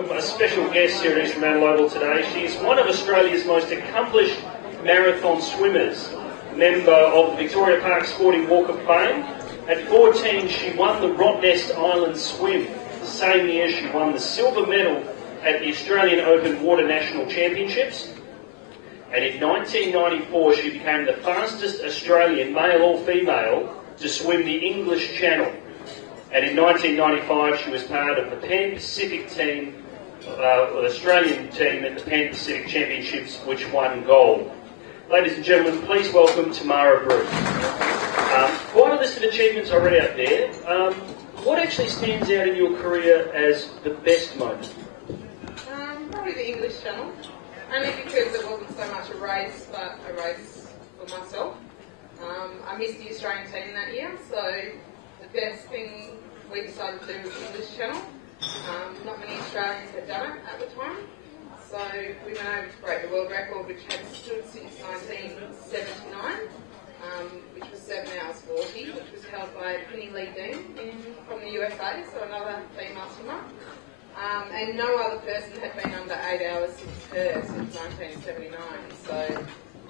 welcome a special guest here at East Fremantle Oval today. She's one of Australia's most accomplished marathon swimmers, member of the Victoria Park Sporting Walk of Fame. At 14, she won the Rottnest Island Swim. The same year, she won the silver medal at the Australian Open Water National Championships. And in 1994, she became the fastest Australian, male or female, to swim the English Channel. And in 1995, she was part of the Pan-Pacific team, the Australian team at the Pan-Pacific Championships, which won gold. Ladies and gentlemen, please welcome Tamara Bruce. Quite a list of achievements I read out there. What actually stands out in your career as the best moment? Probably the English Channel. Only because it wasn't so much a race, but a race for myself. I missed the Australian team that year, so the best thing we decided to do was the English Channel. Not many Australians had done it at the time, so we went over to break the world record, which had stood since 1979, which was 7 hours 40, which was held by Penny Lee Dean from the USA, so another female swimmer. And no other person had been under 8 hours since her, since 1979. So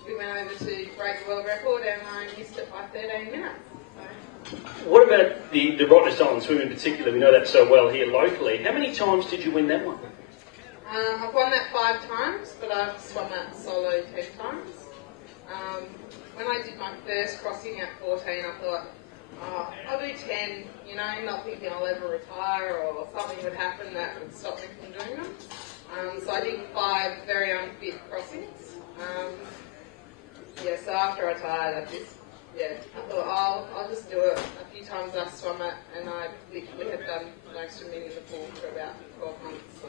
we went over to break the world record and I missed it by 13 minutes. What about the Rottnest Island Swim in particular? We know that so well here locally. How many times did you win that one? I've won that 5 times, but I've swum that solo 10 times. When I did my first crossing at 14, I thought, I'll do 10, not thinking I'll ever retire or something would happen that would stop me from doing them. So I did 5 very unfit crossings. So after I retired, I thought I'll just do it. A few times I swum it, and I literally had done no swimming in the pool for about 12 months. So.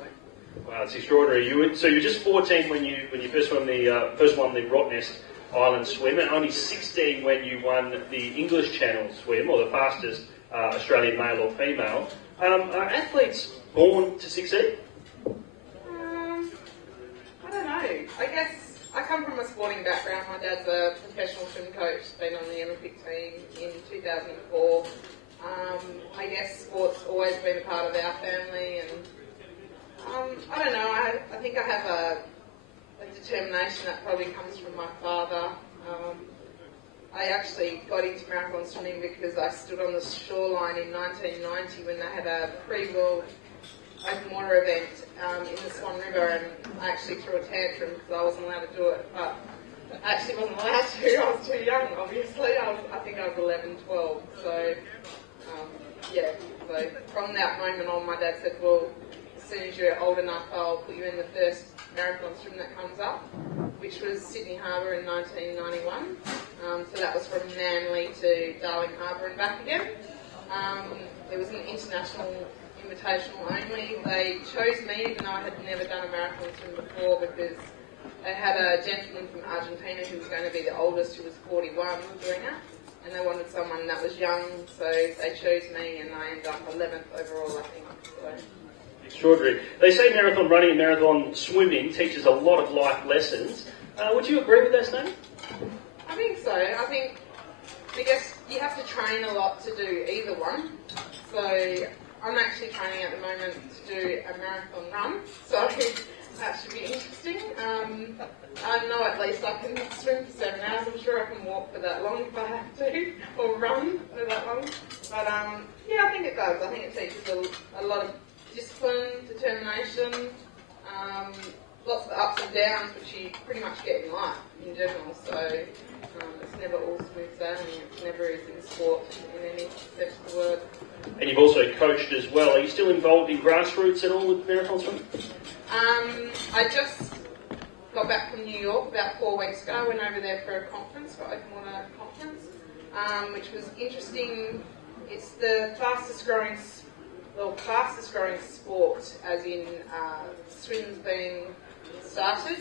Wow, it's extraordinary. You were just 14 when you first won the Rottnest Island Swim, and only 16 when you won the English Channel Swim, or the fastest Australian male or female. Are athletes born to succeed? I don't know. I guess I come from a sporting background. My dad's a professional swim coach, been on the Olympic team in 2004. I guess sport's always been a part of our family, and I don't know. I think I have a determination that probably comes from my father. I actually got into marathon swimming because I stood on the shoreline in 1990 when they had a pre-world open water event in the Swan River, and I actually threw a tantrum because I wasn't allowed to do it, but I actually wasn't allowed to. I was too young, obviously. I think I was 11, 12. So from that moment on, my dad said, well, as soon as you're old enough, I'll put you in the first marathon swim that comes up, which was Sydney Harbour in 1991. So that was from Manly to Darling Harbour and back again. It was an international invitational only. They chose me, even though I had never done a marathon swim before, because they had a gentleman from Argentina who was going to be the oldest, who was 41, doing it. And they wanted someone that was young, so they chose me, and I ended up 11th overall, I think. So. Extraordinary. They say marathon running and marathon swimming teaches a lot of life lessons. Would you agree with that statement? I think so. I guess you have to train a lot to do either one. So I'm actually training at the moment to do a marathon run, so that should be interesting. I know at least I can swim for 7 hours. I'm sure I can walk for that long if I have to, or run for that long. But I think it does. I think it teaches a lot of discipline, determination, lots of ups and downs, which you pretty much get in life in general. So it's never all smooth sailing. It never is in sport in any sense of the word. And you've also coached as well. Are you still involved in grassroots at all with marathon swimming? I just got back from New York about 4 weeks ago. I went over there for a conference, for Open Water Conference, which was interesting. It's the fastest growing sport, as in swims being started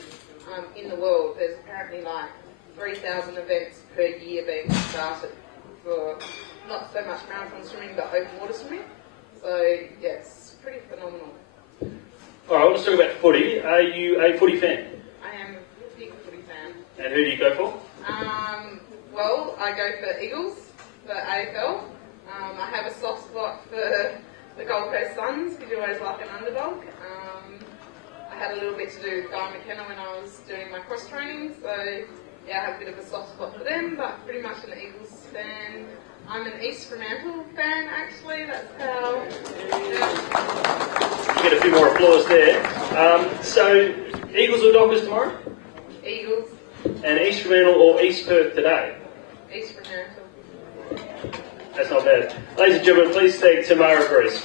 in the world. There's apparently like 3,000 events per year being started for not so much marathon swimming, but open water swimming. So, yes, pretty phenomenal. All right, let's talk about footy. Are you a footy fan? I am a big footy fan. And who do you go for? Well, I go for Eagles, for AFL. I have a soft spot for the Gold Coast Suns, because you always like an underdog. had a little bit to do with Guy McKenna when I was doing my cross training, so yeah, I have a bit of a soft spot for them, but pretty much an Eagles fan. I'm an East Fremantle fan, actually. That's how. Yeah. You get a few more applause there. So, Eagles or Dockers tomorrow? Eagles. And East Fremantle or East Perth today? East Fremantle. That's not bad. Ladies and gentlemen, please thank Tamara Bruce.